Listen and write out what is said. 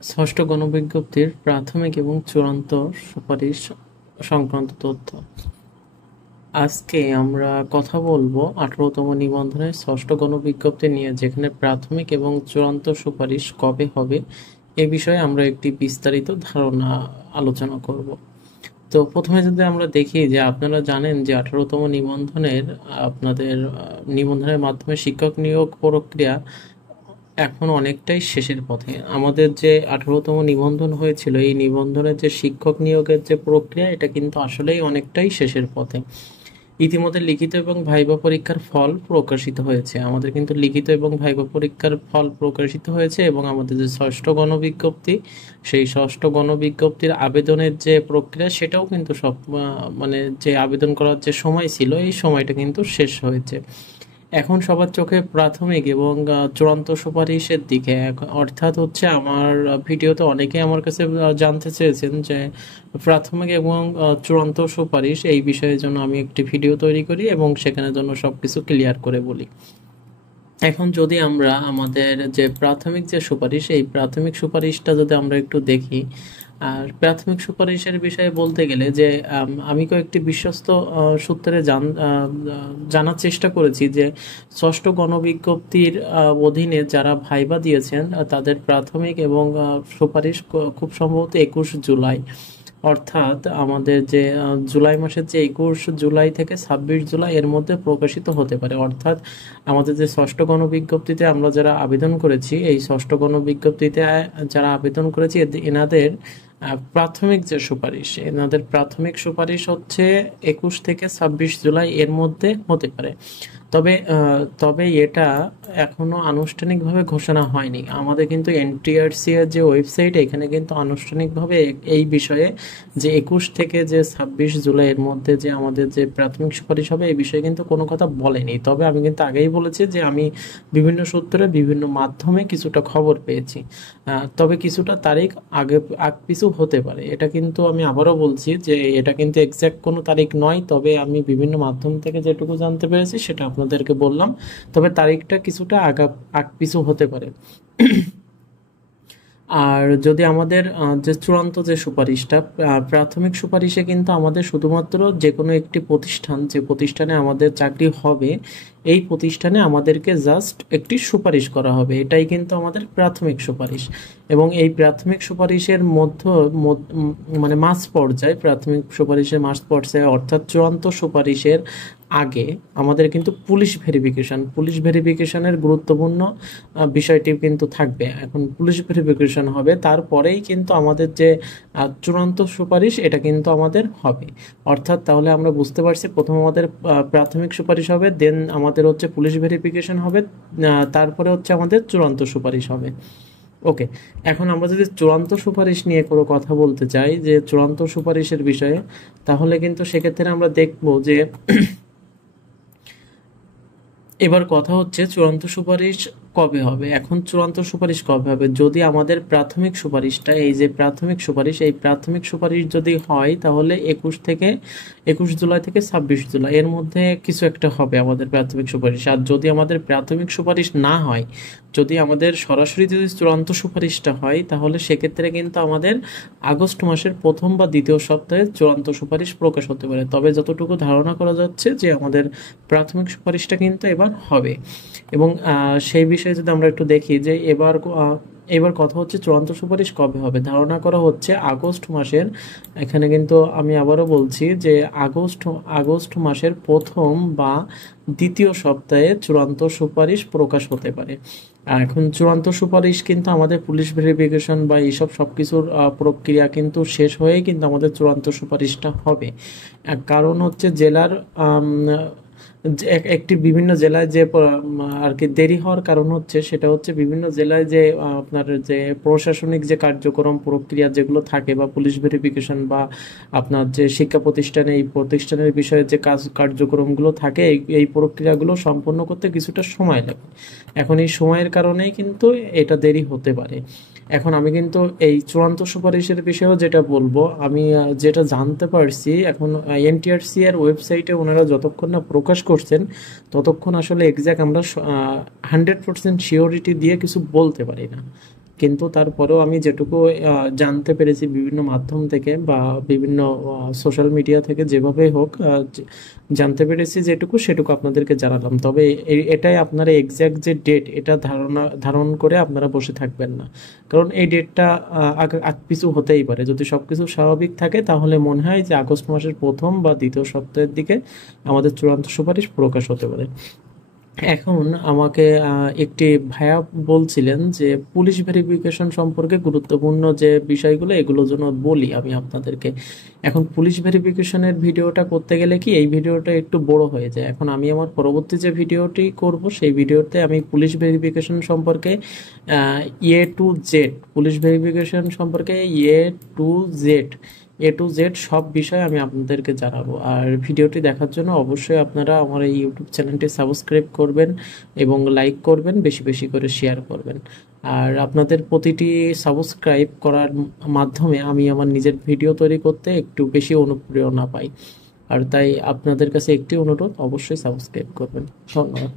ষষ্ঠ গণবিজ্ঞপ্তির প্রাথমিক এবং চূড়ান্ত সুপারিশ সংক্রান্ত তথ্য। আজকে আমরা কথা বলবো 18তম নিবন্ধনের ষষ্ঠ গণবিজ্ঞপ্তি নিয়ে, যেখানে প্রাথমিক এবং চূড়ান্ত সুপারিশ কবে হবে এ বিষয়ে আমরা একটি বিস্তারিত ধারণা আলোচনা করব। তো প্রথমে যদি আমরা দেখি যে আপনারা জানেন যে 18তম নিবন্ধনের আপনাদের নিবন্ধনের মাধ্যমে শিক্ষক নিয়োগ প্রক্রিয়া এখন অনেকটাই শেষের পথে। আমাদের যে 18তম নিবন্ধন হয়েছিল, এই নিবন্ধনের যে শিক্ষক নিয়োগের যে প্রক্রিয়া, এটা কিন্তু আসলেই অনেকটাই শেষের পথে। ইতিমধ্যে লিখিত এবং ভাইবা পরীক্ষার ফল প্রকাশিত হয়েছে। আমাদের কিন্তু লিখিত এবং ভাইবা পরীক্ষার ফল প্রকাশিত হয়েছে, এবং আমাদের যে ষষ্ঠ গণবিজ্ঞপ্তি, সেই ষষ্ঠ গণবিজ্ঞপ্তির আবেদনের যে প্রক্রিয়া, সেটাও কিন্তু সব মানে যে আবেদন করার যে সময় ছিল, এই সময়টা কিন্তু শেষ হয়েছে। এখন সবার চোখে প্রাথমিক এবং চূড়ান্ত সুপারিশের দিকে। অর্থাৎ হচ্ছে আমার ভিডিওতে অনেকে আমার কাছে জানতে চেয়েছেন যে প্রাথমিক এবং চূড়ান্ত সুপারিশ এই বিষয়ের জন্য আমি একটি ভিডিও তৈরি করি এবং সেখানে জন্য সবকিছু ক্লিয়ার করে বলি। এখন যদি আমরা আমাদের যে প্রাথমিক যে সুপারিশ, এই প্রাথমিক সুপারিশটা যদি আমরা একটু দেখি, আর প্রাথমিক সুপারিশের বিষয়ে বলতে গেলে যে আমি কয়েকটি বিশ্বস্ত সূত্রে জানার চেষ্টা করেছি যে ষষ্ঠ গণবিজ্ঞপ্তির অধীনে যারা ভাইবা দিয়েছেন তাদের প্রাথমিক এবং সুপারিশ খুব সম্ভবত 21 জুলাই, অর্থাৎ আমাদের যে জুলাই মাসের যে 21 জুলাই থেকে 26 জুলাই এর মধ্যে প্রকাশিত হতে পারে। অর্থাৎ আমাদের যে ষষ্ঠ গণবিজ্ঞপ্তিতে আমরা যারা আবেদন করেছি, এই ষষ্ঠ গণবিজ্ঞপ্তিতে যারা আবেদন করেছি এনাদের প্রাথমিক যে সুপারিশ, এনাদের প্রাথমিক সুপারিশ হচ্ছে 21 থেকে 26 জুলাই এর মধ্যে হতে পারে। তবে এটা এখনো আনুষ্ঠানিকভাবে ঘোষণা হয়নি। আমাদের কিন্তু এনটিআরসি এর যে ওয়েবসাইট, এখানে কিন্তু আনুষ্ঠানিকভাবে এই বিষয়ে যে 21 থেকে 26 জুলাই এর মধ্যে যে আমাদের যে প্রাথমিক সুপারিশ হবে, এই বিষয়ে কিন্তু কোনো কথা বলেনি। তবে আমি কিন্তু আগেই বলেছি যে আমি বিভিন্ন সূত্রে বিভিন্ন মাধ্যমে কিছুটা খবর পেয়েছি। তবে কিছুটা তারিখ আগ পিছু হতে পারে। এটা কিন্তু আমি আবারও বলছি যে এটা কিন্তু এক্সাক্ট কোনো তারিখ নয়। তবে আমি বিভিন্ন মাধ্যম থেকে যেটুকু জানতে পেরেছি সেটা আপনাদেরকে বললাম। তবে তারিখটা কিছুটা আগ পিছু হতে পারে। আর যদি আমাদের যে চূড়ান্ত যে সুপারিশটা, প্রাথমিক সুপারিশে কিন্তু আমাদের শুধুমাত্র যে কোনো একটি প্রতিষ্ঠান, যে প্রতিষ্ঠানে আমাদের চাকরি হবে, এই প্রতিষ্ঠানে আমাদেরকে জাস্ট একটি সুপারিশ করা হবে, এটাই কিন্তু আমাদের প্রাথমিক সুপারিশ। এবং এই প্রাথমিক সুপারিশের মানে মাঝ পর্যায়ে, প্রাথমিক সুপারিশের মাঝ পর্যায়ে অর্থাৎ চূড়ান্ত সুপারিশের আগে আমাদের কিন্তু পুলিশ ভেরিফিকেশনের গুরুত্বপূর্ণ বিষয়টি কিন্তু থাকবে। এখন পুলিশ ভেরিফিকেশন হবে, তারপরেই কিন্তু আমাদের যে চূড়ান্ত সুপারিশ, এটা কিন্তু আমাদের হবে। অর্থাৎ তাহলে আমরা বুঝতে পারছি, প্রথম আমাদের প্রাথমিক সুপারিশ হবে, দেন আমাদের হচ্ছে পুলিশ ভেরিফিকেশন হবে, তারপরে হচ্ছে আমাদের চূড়ান্ত সুপারিশ হবে। ওকে, এখন আমরা যদি চূড়ান্ত সুপারিশ নিয়ে কোনো কথা বলতে চাই, যে চূড়ান্ত সুপারিশের বিষয়ে, তাহলে কিন্তু সেক্ষেত্রে আমরা দেখব যে এবার কথা হচ্ছে চূড়ান্ত সুপারিশ কবে হবে। এখন চূড়ান্ত সুপারিশ কবে হবে, যদি আমাদের প্রাথমিক সুপারিশটা, এই যে প্রাথমিক সুপারিশ, এই প্রাথমিক সুপারিশ যদি হয়, তাহলে 21 জুলাই থেকে 26 জুলাই এর মধ্যে কিছু একটা হবে আমাদের প্রাথমিক সুপারিশ। আর যদি আমাদের প্রাথমিক সুপারিশ না হয়, যদি আমাদের সরাসরি যদি চূড়ান্ত সুপারিশটা হয়, তাহলে সেক্ষেত্রে কিন্তু আমাদের আগস্ট মাসের প্রথম বা দ্বিতীয় সপ্তাহে চূড়ান্ত সুপারিশ প্রকাশ হতে পারে। তবে যতটুকু ধারণা করা যাচ্ছে যে আমাদের প্রাথমিক সুপারিশটা কিন্তু এবার হবে। এবং সেই বিষয়ে যদি আমরা একটু দেখি যে এবার কথা হচ্ছে চূড়ান্ত সুপারিশ কবে হবে, ধারণা করা হচ্ছে আগস্ট মাসের, এখানে কিন্তু আমি আবারও বলছি যে আগস্ট মাসের প্রথম বা দ্বিতীয় সপ্তাহে চূড়ান্ত সুপারিশ প্রকাশ হতে পারে। আর এখন চূড়ান্ত সুপারিশ কিন্তু আমাদের পুলিশ ভেরিফিকেশন বা এইসব সবকিছুর প্রক্রিয়া কিন্তু শেষ হয়েই কিন্তু আমাদের চূড়ান্ত সুপারিশটা হবে। কারণ হচ্ছে জেলার একটি বিভিন্ন জেলায় যে আর কি দেরি হওয়ার কারণ হচ্ছে, সেটা হচ্ছে বিভিন্ন জেলায় যে আপনার যে প্রশাসনিক যে কার্যক্রম প্রক্রিয়া যেগুলো থাকে, বা পুলিশ ভেরিফিকেশন, বা আপনার যে শিক্ষা প্রতিষ্ঠানে এই প্রতিষ্ঠানের বিষয়ে যে কার্যক্রমগুলো থাকে, এই প্রক্রিয়াগুলো সম্পন্ন করতে কিছুটা সময় লাগে। এখন এই সময়ের কারণেই কিন্তু এটা দেরি হতে পারে। এখন আমি কিন্তু এই চূড়ান্ত সুপারিশের বিষয়েও যেটা বলবো, আমি যেটা জানতে পারছি, এখন এনটিআরসি এর ওয়েবসাইটে ওনারা যতক্ষণ না প্রকাশ করছেন, ততক্ষণ আসলে এক্সাক্ট আমরা 100% শিওরিটি দিয়ে কিছু বলতে পারি না। কিন্তু তারপরেও আমি যেটুকু জানতে পেরেছি বিভিন্ন মাধ্যম থেকে বা বিভিন্ন সোশ্যাল মিডিয়া থেকে, যেভাবে হোক জানতে পেরেছি যেটুকু সেটুকু আপনাদেরকে জানালাম। তবে এটাই আপনারা এক্স্যাক্ট যে ডেট, এটা ধারণ করে আপনারা বসে থাকবেন না, কারণ এই ডেটটা আগ পিছু হতেই পারে। যদি সবকিছু স্বাভাবিক থাকে তাহলে মনে হয় যে আগস্ট মাসের প্রথম বা দ্বিতীয় সপ্তাহের দিকে আমাদের চূড়ান্ত সুপারিশ প্রকাশ হতে পারে। এখন আমাকে একটি ভাইয়া বলছিলেন যে পুলিশ ভেরিফিকেশন সম্পর্কে গুরুত্বপূর্ণ যে বিষয়গুলো, এগুলোর জন্য বলি আমি আপনাদেরকে। এখন পুলিশ ভেরিফিকেশনের ভিডিওটা করতে গেলে কি এই ভিডিওটা একটু বড় হয়ে যায়। এখন আমি আমার পরবর্তী যে ভিডিওটি করব সেই ভিডিওতে আমি পুলিশ ভেরিফিকেশন সম্পর্কে পুলিশ ভেরিফিকেশন সম্পর্কে টু জেড সব বিষয় আমি আপনাদেরকে জানাবো। আর ভিডিওটি দেখার জন্য অবশ্যই আপনারা আমার এই ইউটিউব চ্যানেলটি সাবস্ক্রাইব করবেন এবং লাইক করবেন, বেশি বেশি করে শেয়ার করবেন। আর আপনাদের প্রতিটি সাবস্ক্রাইব করার মাধ্যমে আমি আমার নিজের ভিডিও তৈরি করতে একটু বেশি অনুপ্রেরণা পাই। আর তাই আপনাদের কাছে একটি অনুরোধ, অবশ্যই সাবস্ক্রাইব করবেন। ধন্যবাদ।